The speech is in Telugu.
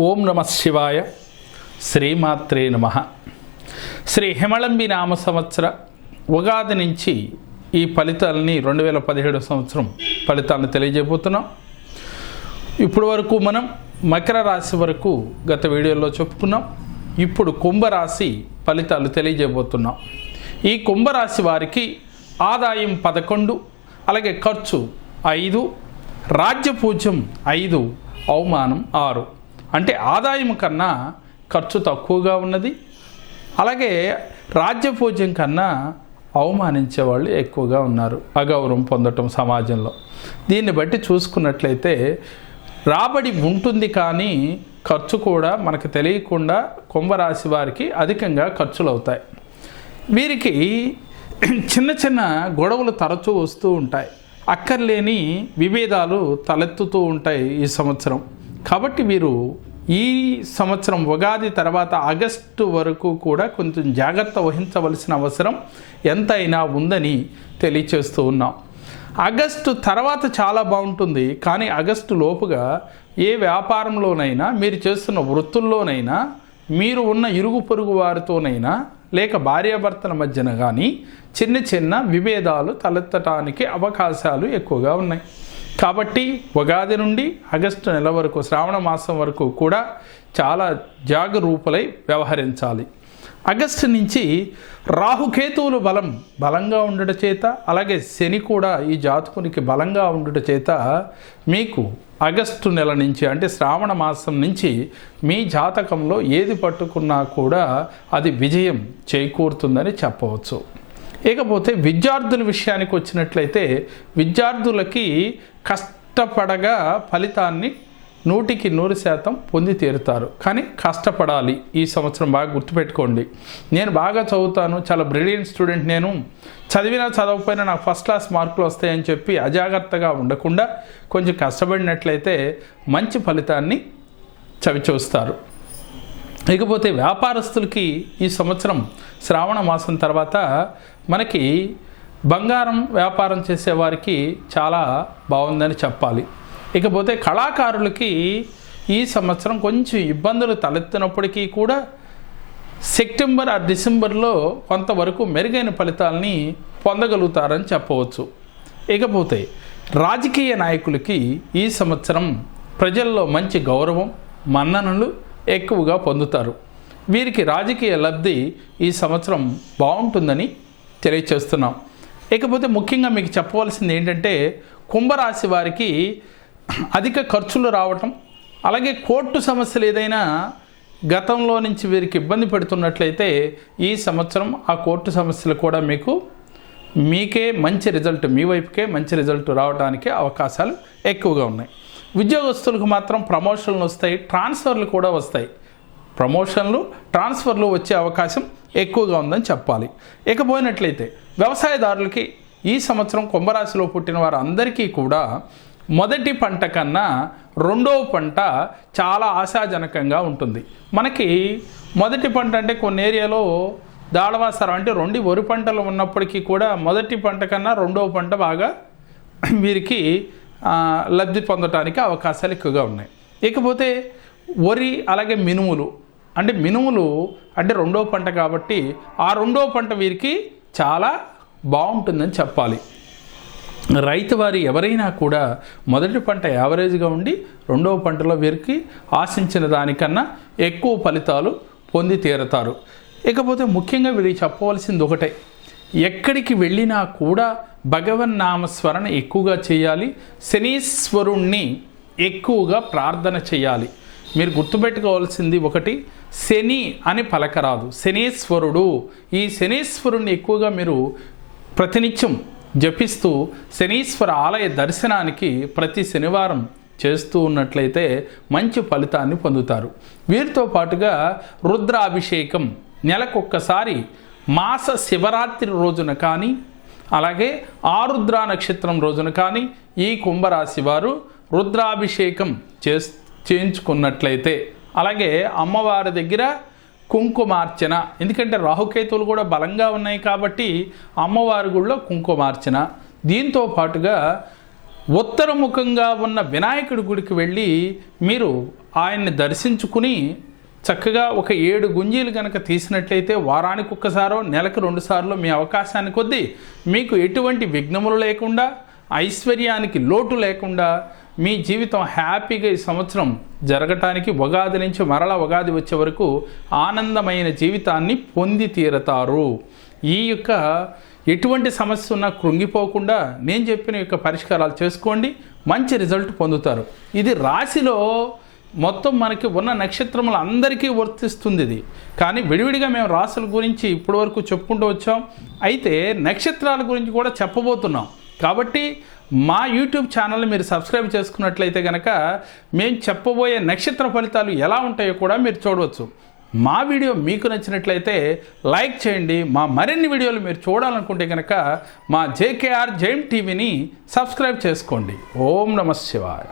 ఓం నమ శివాయ. శ్రీమాత్రే నమ. శ్రీ హిమళంబి నామ సంవత్సర ఉగాది నుంచి ఈ ఫలితాలని 2017 సంవత్సరం ఫలితాలను తెలియజేయబోతున్నాం. ఇప్పుడు వరకు మనం మకర రాశి వరకు గత వీడియోలో చెప్పుకున్నాం. ఇప్పుడు కుంభరాశి ఫలితాలు తెలియజేయబోతున్నాం. ఈ కుంభరాశి వారికి ఆదాయం 11, అలాగే ఖర్చు 5, రాజ్యపూజ్యం 5, అవమానం 6. అంటే ఆదాయం కన్నా ఖర్చు తక్కువగా ఉన్నది, అలాగే రాజ్యపూజ్యం కన్నా అవమానించే వాళ్ళు ఎక్కువగా ఉన్నారు, అగౌరవం పొందటం సమాజంలో. దీన్ని బట్టి చూసుకున్నట్లయితే రాబడి ఉంటుంది, కానీ ఖర్చు కూడా మనకు తెలియకుండా కుంభరాశి వారికి అధికంగా ఖర్చులు అవుతాయి. వీరికి చిన్న చిన్న గొడవలు తరచూ వస్తూ ఉంటాయి, అక్కర్లేని విభేదాలు తలెత్తుతూ ఉంటాయి ఈ సంవత్సరం. కాబట్టి వీరు ఈ సంవత్సరం ఉగాది తర్వాత ఆగస్టు వరకు కూడా కొంచెం జాగ్రత్త వహించవలసిన అవసరం ఎంతైనా ఉందని తెలియచేస్తూ ఉన్నాం. ఆగస్టు తర్వాత చాలా బాగుంటుంది, కానీ ఆగస్టు లోపుగా ఏ వ్యాపారంలోనైనా, మీరు చేస్తున్న వృత్తుల్లోనైనా, మీరు ఉన్న ఇరుగు పొరుగు వారితోనైనా, లేక భార్యాభర్తల మధ్యన కానీ చిన్న చిన్న విభేదాలు తలెత్తటానికి అవకాశాలు ఎక్కువగా ఉన్నాయి. కాబట్టి ఉగాది నుండి ఆగస్టు నెల వరకు, శ్రావణ మాసం వరకు కూడా చాలా జాగరూకులై వ్యవహరించాలి. ఆగస్టు నుంచి రాహుకేతువులు బలంగా ఉండట చేత, అలాగే శని కూడా ఈ జాతకునికి బలంగా ఉండట చేత మీకు ఆగస్టు నెల నుంచి, అంటే శ్రావణ మాసం నుంచి మీ జాతకంలో ఏది పట్టుకున్నా కూడా అది విజయం చేకూరుతుందని చెప్పవచ్చు. ఇకపోతే విద్యార్థుల విషయానికి వచ్చినట్లయితే, విద్యార్థులకి కష్టపడగా ఫలితాన్ని 100% పొంది తీరుతారు. కానీ కష్టపడాలి. ఈ సంవత్సరం బాగా గుర్తుపెట్టుకోండి. నేను బాగా చదువుతాను, చాలా బ్రిలియంట్ స్టూడెంట్, నేను చదివినా చదవకపోయినా నాకు ఫస్ట్ క్లాస్ మార్కులు వస్తాయని చెప్పి అజాగ్రత్తగా ఉండకుండా కొంచెం కష్టపడినట్లయితే మంచి ఫలితాన్ని చవిచూస్తారు. ఇకపోతే వ్యాపారస్తులకి ఈ సంవత్సరం శ్రావణ మాసం తర్వాత మనకి బంగారం వ్యాపారం చేసేవారికి చాలా బాగుందని చెప్పాలి. ఇకపోతే కళాకారులకి ఈ సంవత్సరం కొంచెం ఇబ్బందులు తలెత్తినప్పటికీ కూడా సెప్టెంబర్ ఆ డిసెంబర్లో కొంతవరకు మెరుగైన ఫలితాలని పొందగలుగుతారని చెప్పవచ్చు. ఇకపోతే రాజకీయ నాయకులకి ఈ సంవత్సరం ప్రజల్లో మంచి గౌరవం, మన్ననలు ఎక్కువగా పొందుతారు. వీరికి రాజకీయ లబ్ధి ఈ సంవత్సరం బాగుంటుందని తెలియచేస్తున్నాం. ఇకపోతే ముఖ్యంగా మీకు చెప్పవలసింది ఏంటంటే, కుంభరాశి వారికి అధిక ఖర్చులు రావటం, అలాగే కోర్టు సమస్యలు ఏదైనా గతంలో నుంచి వీరికి ఇబ్బంది పెడుతున్నట్లయితే ఈ సంవత్సరం ఆ కోర్టు సమస్యలు కూడా మీకే మంచి రిజల్ట్, మీ వైపుకే మంచి రిజల్ట్ రావడానికి అవకాశాలు ఎక్కువగా ఉన్నాయి. ఉద్యోగస్తులకు మాత్రం ప్రమోషన్లు వస్తాయి, ట్రాన్స్ఫర్లు కూడా వస్తాయి. ప్రమోషన్లు, ట్రాన్స్ఫర్లు వచ్చే అవకాశం ఎక్కువగా ఉందని చెప్పాలి. ఇకపోయినట్లయితే వ్యవసాయదారులకి ఈ సంవత్సరం కుంభరాశిలో పుట్టిన వారు అందరికీ కూడా మొదటి పంట కన్నా రెండవ పంట చాలా ఆశాజనకంగా ఉంటుంది. మనకి మొదటి పంట అంటే కొన్ని ఏరియాలో దాళవాసరం అంటే 2 వరి పంటలు ఉన్నప్పటికీ కూడా మొదటి పంట కన్నా రెండవ పంట బాగా వీరికి లబ్ధి పొందడానికి అవకాశాలు ఎక్కువగా ఉన్నాయి. ఇకపోతే వరి, అలాగే మినుములు అంటే రెండవ పంట కాబట్టి ఆ రెండవ పంట వీరికి చాలా బాగుంటుందని చెప్పాలి. రైతు వారి ఎవరైనా కూడా మొదటి పంట యావరేజ్గా ఉండి రెండవ పంటలో వీరికి ఆశించిన దానికన్నా ఎక్కువ ఫలితాలు పొంది తీరతారు. ఇకపోతే ముఖ్యంగా వీరికి చెప్పవలసింది ఒకటే, ఎక్కడికి వెళ్ళినా కూడా భగవన్ నామస్మరణ ఎక్కువగా చేయాలి. శనీశ్వరుణ్ణి ఎక్కువగా ప్రార్థన చేయాలి. మీరు గుర్తుపెట్టుకోవాల్సింది ఒకటి, శని అని పలకరాదు, శనీశ్వరుడు. ఈ శనీశ్వరుణ్ణి ఎక్కువగా మీరు ప్రతినిత్యం జపిస్తూ శనీశ్వర ఆలయ దర్శనానికి ప్రతి శనివారం చేస్తూ ఉన్నట్లయితే మంచి ఫలితాన్ని పొందుతారు. వీరితో పాటుగా రుద్రాభిషేకం నెలకొక్కసారి మాస శివరాత్రి రోజున కానీ, అలాగే ఆరుద్ర నక్షత్రం రోజున కానీ ఈ కుంభరాశి వారు రుద్రాభిషేకం చేయించుకున్నట్లయితే, అలాగే అమ్మవారి దగ్గర కుంకుమార్చన, ఎందుకంటే రాహుకేతువులు కూడా బలంగా ఉన్నాయి కాబట్టి అమ్మవారి గుడిలో కుంకుమార్చన, దీంతో పాటుగా ఉత్తరముఖంగా ఉన్న వినాయకుడి గుడికి వెళ్ళి మీరు ఆయన్ని దర్శించుకుని చక్కగా ఒక 7 గుంజీలు కనుక తీసినట్లయితే వారానికి ఒక్కసారో నెలకు 2 సార్లు మీ అవకాశాన్ని కొద్దీ మీకు ఎటువంటి విఘ్నములు లేకుండా ఐశ్వర్యానికి లోటు లేకుండా మీ జీవితం హ్యాపీగా ఈ సంవత్సరం జరగటానికి ఉగాది నుంచి మరలా ఉగాది వచ్చే వరకు ఆనందమైన జీవితాన్ని పొంది తీరతారు. ఈ యొక్క ఎటువంటి సమస్య ఉన్నా కృంగిపోకుండా నేను చెప్పిన యొక్క పరిష్కారాలు చేసుకోండి, మంచి రిజల్ట్ పొందుతారు. ఇది రాశిలో మొత్తం మనకి ఉన్న నక్షత్రములు అందరికీ వర్తిస్తుంది ఇది. కానీ విడివిడిగా మేము రాశుల గురించి ఇప్పటి వరకు చెప్పుకుంటూ వచ్చాం. అయితే నక్షత్రాల గురించి కూడా చెప్పబోతున్నాం. కాబట్టి మా యూట్యూబ్ ఛానల్ని మీరు సబ్స్క్రైబ్ చేసుకున్నట్లయితే కనుక మేము చెప్పబోయే నక్షత్ర ఫలితాలు ఎలా ఉంటాయో కూడా మీరు చూడవచ్చు. మా వీడియో మీకు నచ్చినట్లయితే లైక్ చేయండి. మా మరిన్ని వీడియోలు మీరు చూడాలనుకుంటే కనుక మా JKR జైమ్ టీవీని సబ్స్క్రైబ్ చేసుకోండి. ఓం నమః శివాయ.